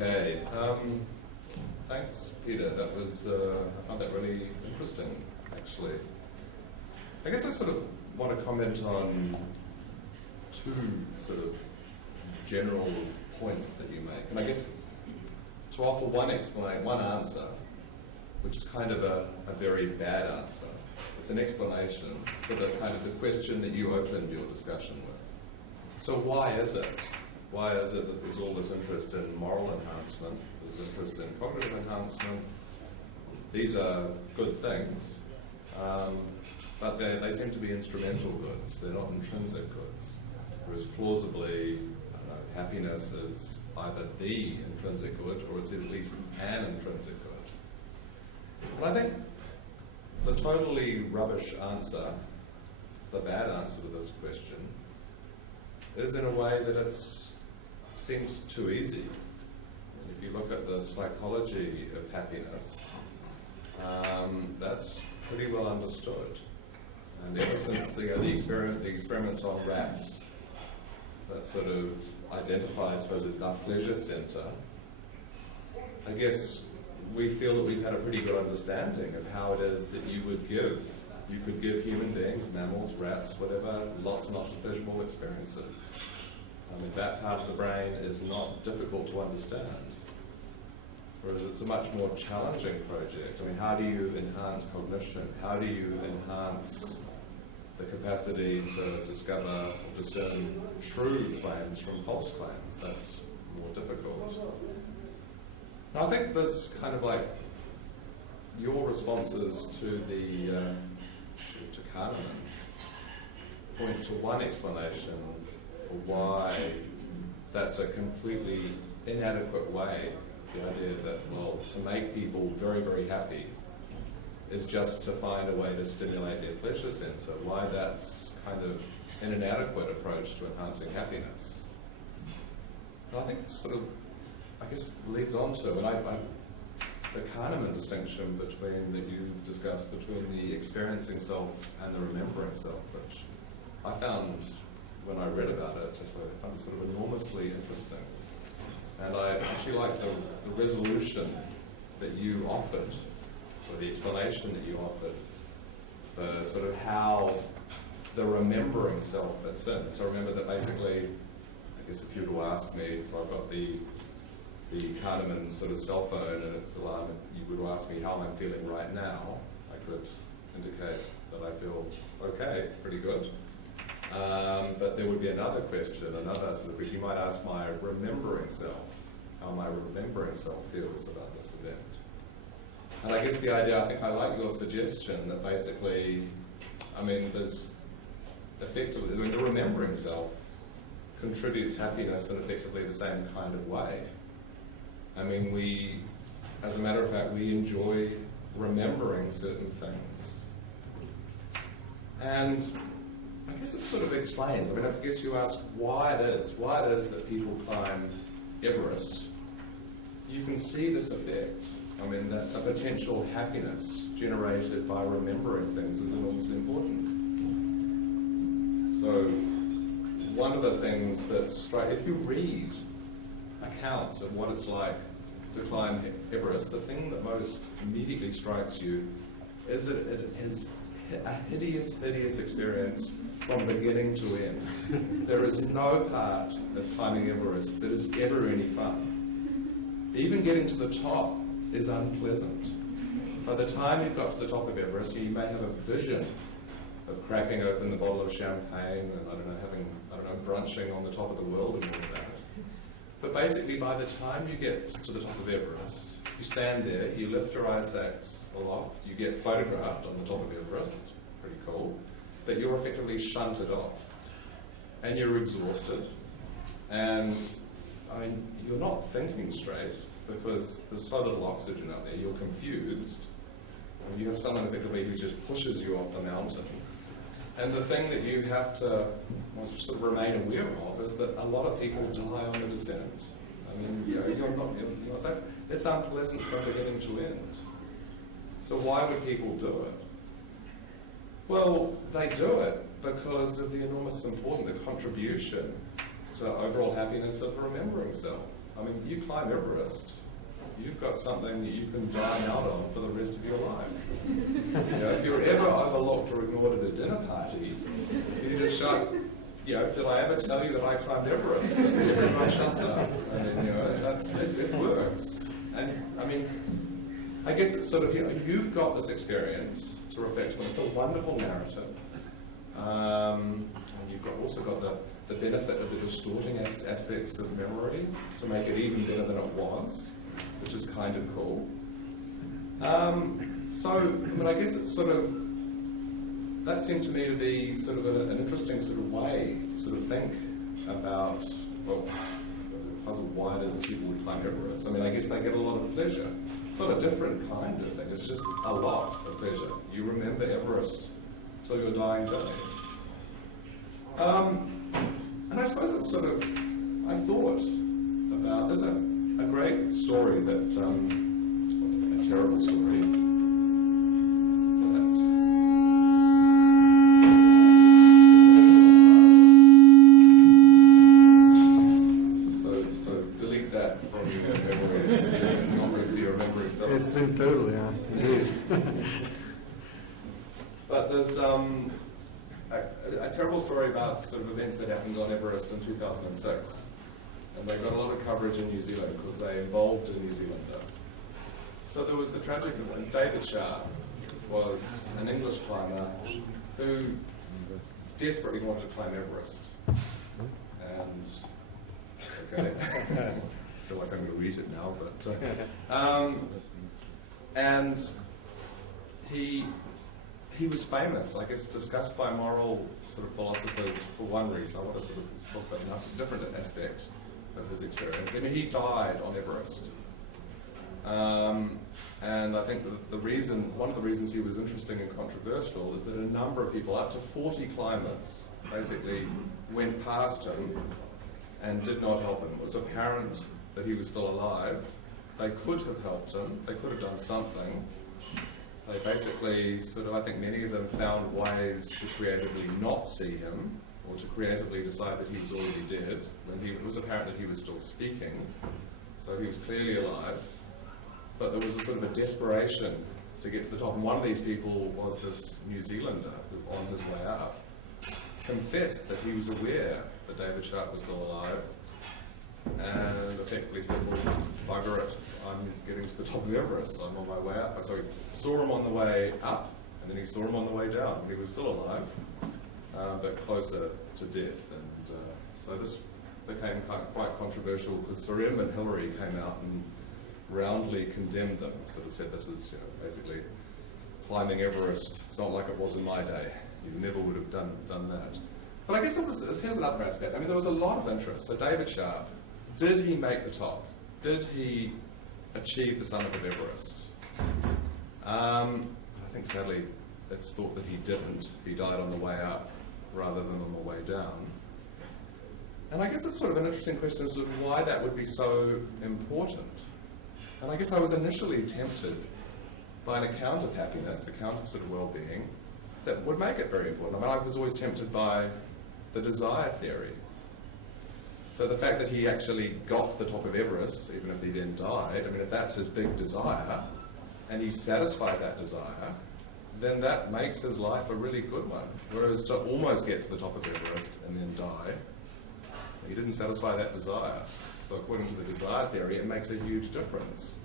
Okay. Thanks, Peter. That was, I found that really interesting, actually. I guess I sort of want to comment on two sort of general points that you make. And I guess to offer one answer, which is kind of a very bad answer. It's an explanation for the kind of the question that you opened your discussion with. So why is it? Why is it that there's all this interest in moral enhancement, there's interest in cognitive enhancement? These are good things, but they seem to be instrumental goods. They're not intrinsic goods. Whereas plausibly, happiness is either the intrinsic good or it's at least an intrinsic good. And I think the totally rubbish answer, the bad answer to this question, is in a way that it seems too easy. If you look at the psychology of happiness, that's pretty well understood. And ever since the experiments on rats that sort of identified, I suppose, the pleasure center, I guess we feel that we've had a pretty good understanding of how it is that you could give human beings, mammals, rats, whatever, lots and lots of pleasurable experiences. I mean, that part of the brain is not difficult to understand. Whereas it's a much more challenging project. I mean, how do you enhance cognition? How do you enhance the capacity to discover or discern true claims from false claims? That's more difficult. Now, I think this kind of like your responses to Kahneman point to one explanation for why that's a completely inadequate way. The idea that, well, to make people very, very happy is just to find a way to stimulate their pleasure center. Why that's kind of an inadequate approach to enhancing happiness. And I think this sort of, I guess, leads on to, and the Kahneman distinction that you discussed between the experiencing self and the remembering self, which I found when I read about it, I found it sort of enormously interesting. And I actually like the resolution that you offered, or the explanation that you offered, for sort of how the remembering self fits in. So remember that basically, I guess if you were to ask me, so I've got the Kahneman sort of cell phone, and it's alarm, you would ask me how I'm feeling right now, I could indicate that I feel okay, pretty good. But there would be another question, another sort of, you might ask my remembering self, how my remembering self feels about this event. And I guess the idea, I think I like your suggestion that basically, I mean, there's effectively, I mean, the remembering self contributes happiness in effectively the same kind of way. I mean, as a matter of fact, we enjoy remembering certain things. And I guess it sort of explains, I mean, I guess you ask why it is that people climb Everest. You can see this effect. I mean, that a potential happiness generated by remembering things is enormously important. So, one of the things that if you read accounts of what it's like to climb Everest, the thing that most immediately strikes you is that it is a hideous, hideous experience from beginning to end. There is no part of climbing Everest that is ever any fun. Even getting to the top is unpleasant. By the time you've got to the top of Everest, you may have a vision of cracking open the bottle of champagne and, brunching on the top of the world and all of that. But basically, by the time you get to the top of Everest, you stand there, you lift your eye sacs aloft, you get photographed on the top of Everest, it's pretty cool, but you're effectively shunted off. And you're exhausted, and I mean, you're not thinking straight because there's so little oxygen up there, you're confused. I mean, you have someone effectively who just pushes you off the mountain. And the thing that you have to sort of remain aware of is that a lot of people die on the descent. I mean, you're not safe. It's unpleasant from beginning to end. So why would people do it? Well, they do it because of the enormous importance, the contribution to overall happiness of the remembering self. I mean, you climb Everest, you've got something that you can dine out on for the rest of your life. You know, if you're ever overlooked or ignored at a dinner party, you just shout, you know, did I ever tell you that I climbed Everest? And everyone shuts up. I mean, you know, it works. And I mean, I guess it's sort of, you know, you've got this experience to reflect on. It's a wonderful narrative. And you've also got the benefit of the distorting aspects of memory to make it even better than it was, which is kind of cool. So, I mean, I guess it's sort of, that seemed to me to be sort of an interesting sort of way to sort of think about, well, puzzle why it is that people would climb Everest. I mean, I guess they get a lot of pleasure. It's not a different kind of thing, it's just a lot of pleasure. You remember Everest till your dying day. And I suppose it's sort of, I thought about, there's a great story that, a terrible story, so delete that from your memory. It's not really for your memory. So. It's been totally, yeah, indeed. But there's a terrible story about sort of events that happened on Everest in 2006. And they got a lot of coverage in New Zealand because they involved a New Zealander. So there was the tragic event. David Sharp was an English climber who desperately wanted to climb Everest. And, okay, I feel like I'm going to read it now, but, and he was famous, I guess, discussed by moral sort of philosophers for one reason. I want to sort of talk about a different aspect of his experience. I mean, he died on Everest. And I think one of the reasons he was interesting and controversial is that a number of people, up to 40 climbers, basically went past him and did not help him. It was apparent that he was still alive. They could have helped him. They could have done something. They basically I think many of them found ways to creatively not see him, or to creatively decide that he was already dead, when it was apparent that he was still speaking, so he was clearly alive. But there was a sort of a desperation to get to the top, and one of these people was this New Zealander who, on his way up, confessed that he was aware that David Sharp was still alive, and effectively said, well, bugger it, I'm getting to the top of Everest, I'm on my way up. So he saw him on the way up, and then he saw him on the way down. He was still alive, but closer to death. And so this became quite controversial because Sir Edmund Hillary came out and roundly condemned them, sort of said this is basically climbing Everest. It's not like it was in my day. You never would have done that. But I guess here's another aspect. I mean, there was a lot of interest. So David Sharp, did he make the top? Did he achieve the summit of Everest? I think sadly it's thought that he didn't. He died on the way up rather than on the way down. And I guess it's sort of an interesting question as to why that would be so important. And I guess I was initially tempted by an account of happiness, account of sort of well-being, that would make it very important. I mean, I was always tempted by the desire theory. So the fact that he actually got to the top of Everest, even if he then died, I mean, if that's his big desire, and he satisfied that desire, then that makes his life a really good one. Whereas to almost get to the top of Everest and then die, he didn't satisfy that desire. So according to the desire theory, it makes a huge difference.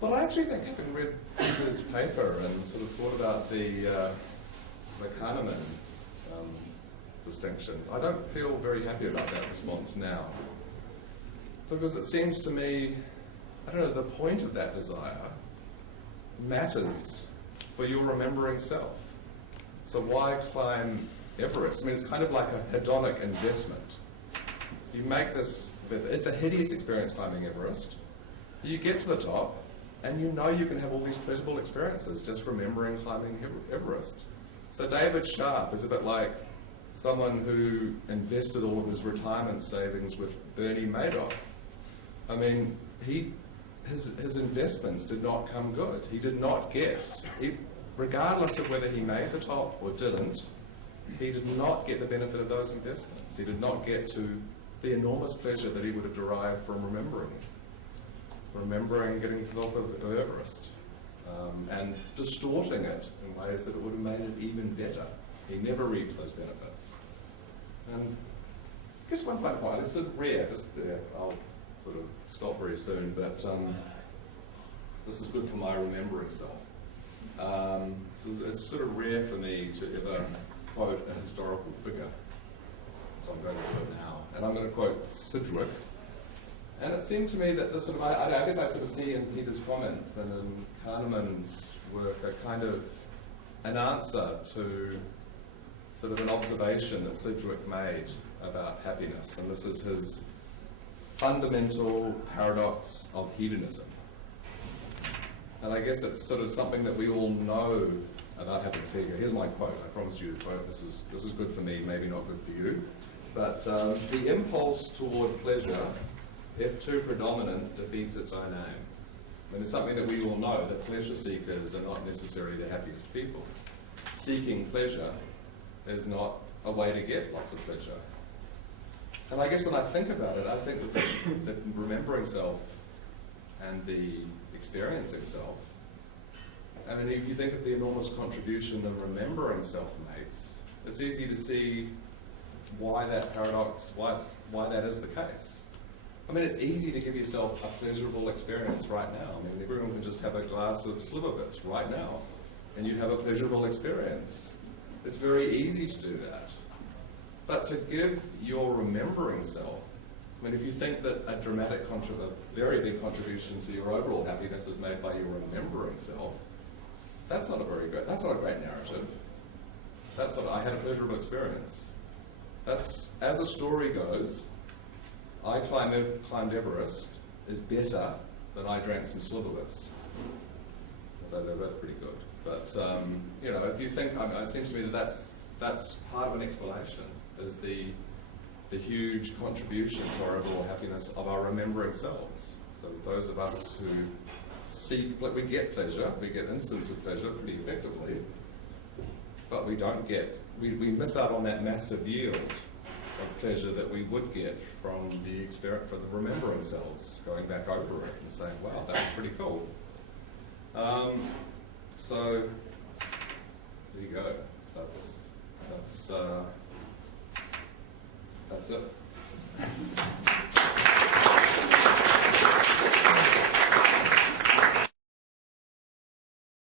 But I actually think, having read Peter's paper and sort of thought about the Kahneman distinction, I don't feel very happy about that response now. Because it seems to me, I don't know, the point of that desire matters for your remembering self. So why climb Everest? I mean, it's kind of like a hedonic investment. You make this, it's a hideous experience climbing Everest. You get to the top, and you know you can have all these pleasurable experiences just remembering climbing Everest. So David Sharp is a bit like someone who invested all of his retirement savings with Bernie Madoff. I mean, his investments did not come good. He did not get, regardless of whether he made the top or didn't, he did not get the benefit of those investments. He did not get to the enormous pleasure that he would have derived from remembering getting to the top of Everest, and distorting it in ways that it would have made it even better. He never reaped those benefits. And I guess one final point, it's sort of rare, just there, I'll sort of stop very soon, but this is good for my remembering self. So it's sort of rare for me to ever quote a historical figure. So I'm going to do it now. And I'm going to quote Sidgwick. And it seemed to me that the sort of, I guess I sort of see in Peter's comments and in Kahneman's work a kind of an answer to sort of an observation that Sidgwick made about happiness. And this is his fundamental paradox of hedonism. And I guess it's sort of something that we all know about happiness. Here's my quote. I promised you the quote. This is good for me, maybe not good for you. But the impulse toward pleasure, if too predominant, defeats its own aim. And it's something that we all know, that pleasure seekers are not necessarily the happiest people. Seeking pleasure is not a way to get lots of pleasure. And I guess when I think about it, I think that remembering self and the experiencing self, I mean, if you think of the enormous contribution that remembering self makes, it's easy to see why that paradox, why that is the case. I mean, it's easy to give yourself a pleasurable experience right now. I mean, everyone can just have a glass of Slivovitz right now, and you'd have a pleasurable experience. It's very easy to do that. But to give your remembering self, I mean, if you think that a very big contribution to your overall happiness is made by your remembering self, that's not a great narrative. That's not, I had a pleasurable experience. That's, as a story goes, I climbed Everest is better than I drank some Slivovitz. Although they're both pretty good. But, if you think, it seems to me that that's part of an explanation, is the huge contribution to our overall happiness of our remembering selves. So those of us who seek, we get pleasure, we get instants of pleasure pretty effectively, but we miss out on that massive yield of pleasure that we would get from the remembering selves, going back over it and saying, wow, that was pretty cool. So there you go. That's it.